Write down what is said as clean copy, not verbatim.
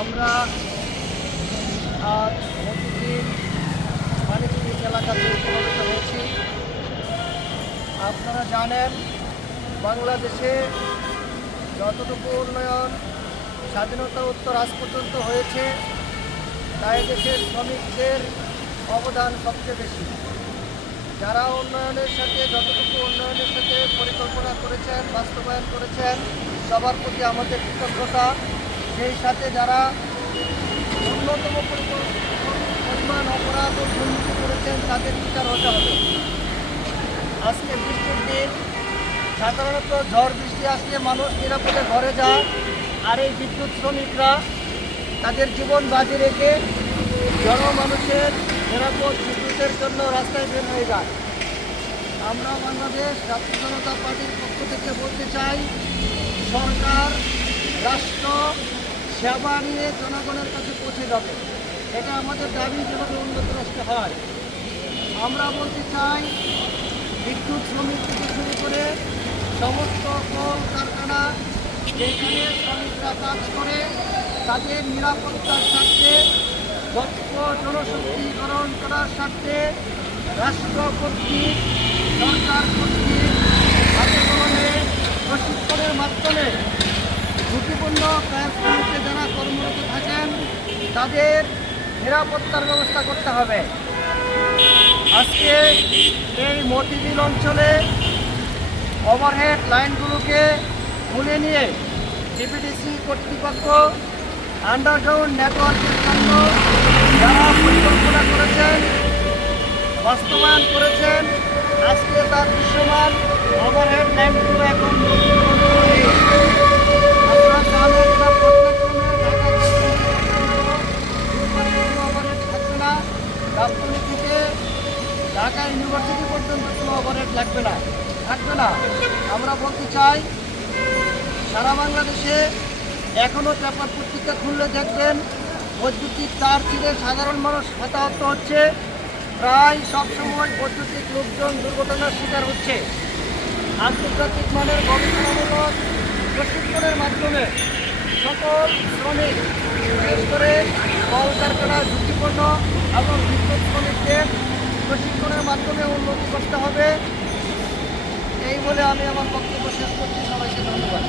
আমরা আজ মতিঝিল বাণিজ্যিক এলাকাতে উপনীত হয়েছি। আপনারা জানেন, বাংলাদেশে যতটুকু উন্নয়ন স্বাধীনতা উত্তর আজ পর্যন্ত হয়েছে, তাই দেশের শ্রমিকদের অবদান সবচেয়ে বেশি। যারা উন্নয়নের সাথে পরিকল্পনা করেছেন, বাস্তবায়ন করেছেন, সবার প্রতি আমাদের কৃতজ্ঞতা। সেই সাথে যারা ন্যূনতম পরিমাণ অপরাধ ও দুর্নীতি করেছেন, তাদের বিচার হতে হবে। আজকে বৃষ্টির দিন, সাধারণত ঝড় বৃষ্টি আসলে মানুষ নিরাপদে ঘরে যায়, আর এই বিদ্যুৎ শ্রমিকরা তাদের জীবন বাজি রেখে জনমানুষের নিরাপদ বিদ্যুতের জন্য রাস্তায় বের হয়ে যায়। আমরা বাংলাদেশ জাতীয় জনতা পার্টির পক্ষ থেকে বলতে চাই, সরকার রাষ্ট্র সেবা নিয়ে জনগণের কাছে পৌঁছে যাবে। এটা আমাদের দাবি, যেভাবে উন্নত রাষ্ট্র হয়। আমরা বলতে চাই, বিদ্যুৎ শ্রমিক থেকে শুরু করে সমস্ত কল কারখানা যেখানে শ্রমিকরা কাজ করে, তাদের নিরাপত্তার স্বার্থে, দক্ষ জনশক্তিকরণ করার স্বার্থে রাষ্ট্র কর্তৃক, সরকার কর্তৃক হাতে কলমে প্রশিক্ষণের মাধ্যমে ঝুঁকিপূর্ণ কাজগুলিতে যারা কর্মরত থাকেন, তাদের নিরাপত্তার ব্যবস্থা করতে হবে। আজকে এই মতিঝিল অঞ্চলে ওভারহেড লাইনগুলোকে খুলে নিয়ে ডিপিডিসি কর্তৃপক্ষ আন্ডারগ্রাউন্ড নেটওয়ার্কের জন্য যারা পরিকল্পনা করেছেন, বাস্তবায়ন করেছেন, আজকে তার দৃশ্যমান ওভারহেড লাইনগুলো এখন আপনারা জানেন, এটা ওভারহেড থাকবে না। গাবতলী থেকে ঢাকা ইউনিভার্সিটি পর্যন্ত কোনো ওভারহেড থাকবে না। আমরা বলতে চাই, সারা বাংলাদেশে এখনও পেপার পত্রিকা খুললে দেখবেন বৈদ্যুতিক তার ছিঁড়ে সাধারণ মানুষ হতাহত হচ্ছে। প্রায় সবসময় বৈদ্যুতিক লোকজন দুর্ঘটনার শিকার হচ্ছে। আন্তর্জাতিক মানের গবেষণামূলক প্রশিক্ষণের মাধ্যমে সকল শ্রমিক, বিশেষ করে কল কারখানা, ঝুঁকিপূর্ণ এবং বিদ্যুৎ শ্রমিকদের প্রশিক্ষণের মাধ্যমে উন্নতি করতে হবে। এই বলে আমি আমার বক্তব্য শেষ করছি। সবাইকে ধন্যবাদ।